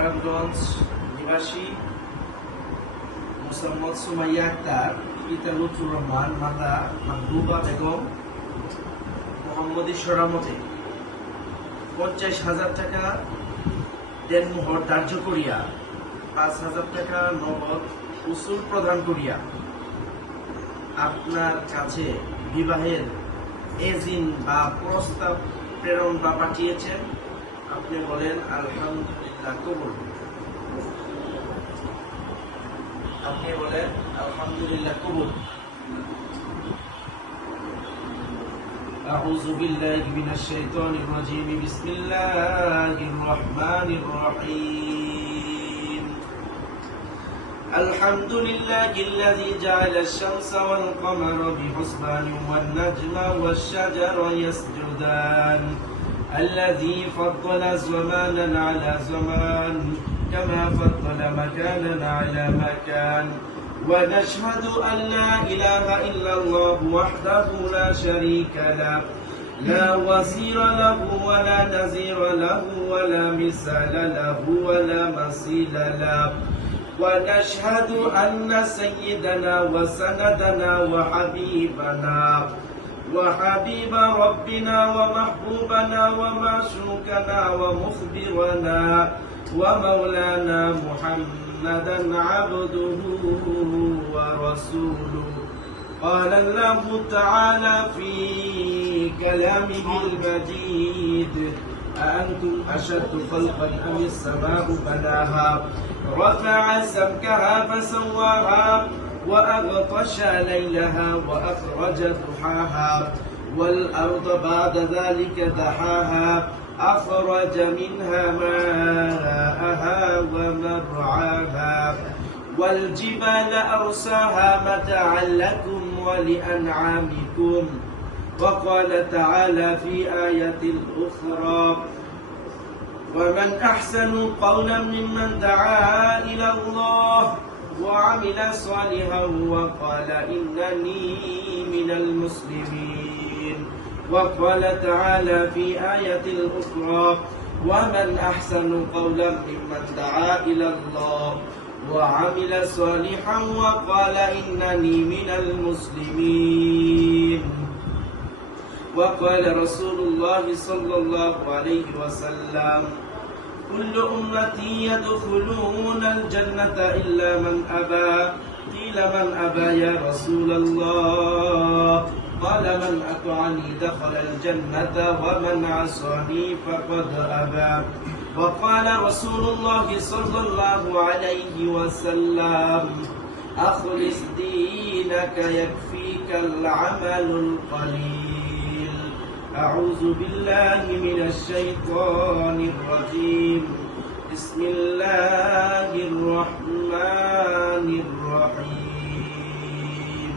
নারায়ণগঞ্জ নিবাসী মোসাম্মদ সুমাইয়া আক্তার পিতা লুৎফুর রহমান মাতা মাহবুবা বেগম মোহাম্মদ সরামতে পঞ্চাশ হাজার টাকা দেনমোহর ধার্য করিয়া। পাঁচ হাজার টাকা নগদ উসুল প্রদান করিয়া। আপনার কাছে বিবাহের এজিন বা প্রস্তাব প্রেরণ বা পাঠিয়েছেন। আপনি বলেন আলহামদুলিল্লাহ কবুল আপনি বলেন আলহামদুলিল্লাহ কবুল أعوذ بالله من الشيطان الرجيم بسم الله الرحمن الرحيم الحمد لله الذي جعل الشمس والقمر بحسبان والنجم والشجر يسجدان الذي فضل زمانا على زمان كما فضل مكانا على مكان. ونشهد أن لا إله إلا الله وحده لا شريك له. لا وزير له ولا نزير له ولا مثال له ولا مثيل له. ونشهد أن سيدنا وسندنا وحبيبنا وحبيب ربنا ومحبوبنا ومعشوقنا ومخبرنا ومولانا محمدا عبده ورسوله. قال الله تعالى في كلامه المجيد أأنتم أشد خلقا أم السماء بناها؟ رفع سمكها فسواها. وأغطش ليلها وأخرج ضحاها والأرض بعد ذلك دحاها أخرج منها ماءها ومرعاها والجبال أرساها متاعا لكم ولأنعامكم. وقال تعالى في آية أخرى ومن أحسن قولا ممن دعا إلى الله وعمل صالحا وقال إنني من المسلمين وقال تعالى في آية أخرى ومن أحسن قولا ممن دعا إلى الله وعمل صالحا وقال إنني من المسلمين وقال رسول الله صلى الله عليه وسلم كل أمتي يدخلون الجنة إلا من أبى. قيل من أبى يا رسول الله؟ قال من أطعني دخل الجنة ومن عصاني فقد أبى. وقال رسول الله صلى الله عليه وسلم أخلص دينك يكفيك العمل القليل. أعوذ بالله من الشيطان الرجيم. بسم الله الرحمن الرحيم.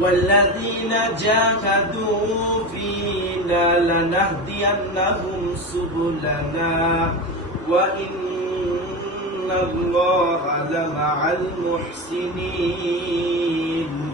والذين جاهدوا فينا لنهدينهم سبلنا وإن الله لمع المحسنين.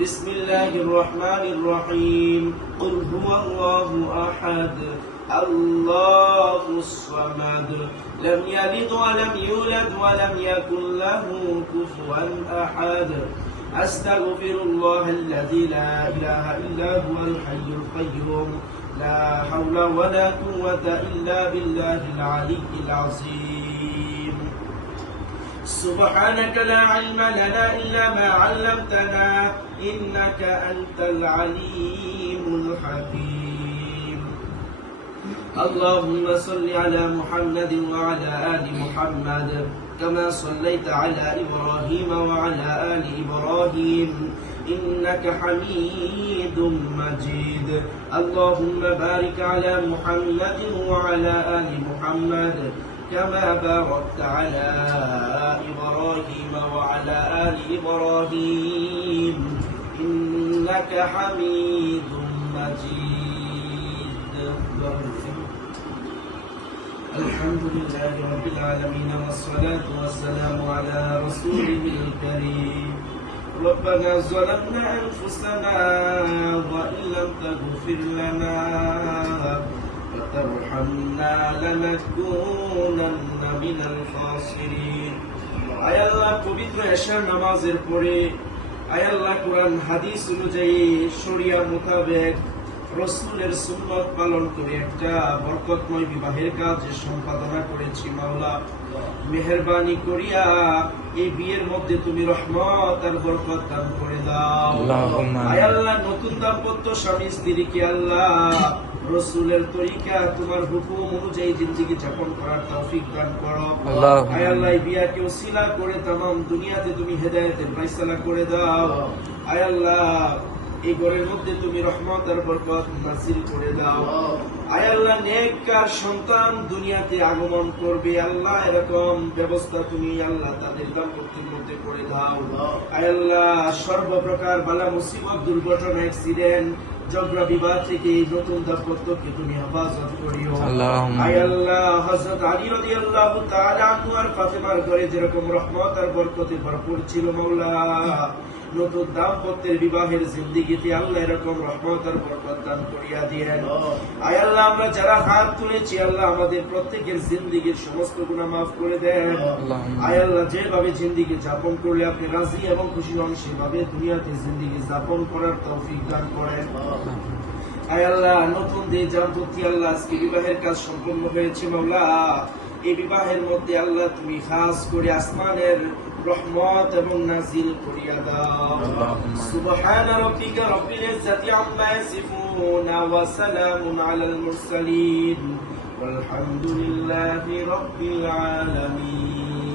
بسم الله الرحمن الرحيم. قل هو الله أحد الله الصمد. لم يلد ولم يولد ولم يكن له كفوا أحد. أستغفر الله الذي لا إله إلا هو الحي القيوم. لا حول ولا قوة إلا بالله العلي العظيم. سبحانك لا علم لنا إلا ما علمتنا إنك أنت العليم الحكيم. اللهم صل على محمد وعلى آل محمد كما صليت على إبراهيم وعلى آل إبراهيم. إنك حميد مجيد. اللهم بارك على محمد وعلى آل محمد كما باركت على إبراهيم وعلى آل إبراهيم. إنك حميد مجيد. الحمد لله رب العالمين والصلاة والسلام على رسوله الكريم. ربنا ظلمنا أنفسنا وإن لم تغفر لنا. وترحمنا لنكونن من الخاسرين আয় আল্লাহ পবিত্র এশার নামাজের পরে আয় আল্লাহ কোরআন হাদিস অনুযায়ী শরিয়া মোতাবেক রসুলের সুন্নত পালন করে একটা বরকতময় বিবাহের কাজ সম্পাদনা করেছি মাওলা মেহরবানি করিয়া এই বিয়ের মধ্যে তুমি রহমত আর বরকত দান করে দাও আল্লাহুম্মা আমিন। আয় আল্লাহ নতুন দাম্পত্য স্বামী স্ত্রীকে আল্লাহ রসুলের তরিকা তোমার হুকুম অনুযায়ী জিন্দগি যাপন করার তৌফিক দান করো। আয় আল্লাহ এই বিয়াকে ওসিলা করে তামাম দুনিয়াতে তুমি হেদায়েতের ফয়সালা করে দাও। আয় আল্লাহ এই ঘরের মধ্যে তুমি রহমত আর বরকত নাসিল করে দাও। আয় আল্লাহ নেককার সন্তান দুনিয়াতে আগমন করবে। আল্লাহ এরকম ব্যবস্থা তুমি আল্লাহ তাদের দাম্পত্যের মধ্যে করে দাও। আয় আল্লাহ সর্বপ্রকার বালা মুসিবত দুর্ঘটনা অ্যাক্সিডেন্ট ঝগড়া বিবাদ থেকে এই নতুন দাম্পত্যকে তুমি হেফাজত করিও। আয় আল্লাহ হযরত আলী রাদিয়াল্লাহু তাআলা আনহু আর ফাতেমার ঘরে যেরকম রহমত আর বরকতে ভরপুর ছিল মাওলা। নতুন দাম্পত্যের বিবাহের জিন্দিগিতে আল্লাহ এরকম রহমত আর বরকত দান করিয়া দিয়েন। আয় আল্লাহ আমরা যারা হাত তুলেছি আল্লাহ আমাদের প্রত্যেকের জিন্দিগির সমস্ত গুনাহ মাফ করে দেন। আয় আল্লাহ যেভাবে জিন্দিগি যাপন করলে আপনি রাজি এবং খুশি হন সেভাবে দুনিয়াতে জিন্দিগি যাপন করার তৌফিক দান করেন। আয় আল্লাহ নতুন যে জামপতি আল্লাহ আজকে বিবাহের কাজ সম্পন্ন হয়েছে মাওলা এই বিবাহের মধ্যে আল্লাহ তুমি খাস করে আসমানের রহমত এবং নাজিল করিয়া দাও আল্লাহুম্মা سبحان ربك رب العزة عما يصفون وسلام على المرسلين والحمد لله رب العالمين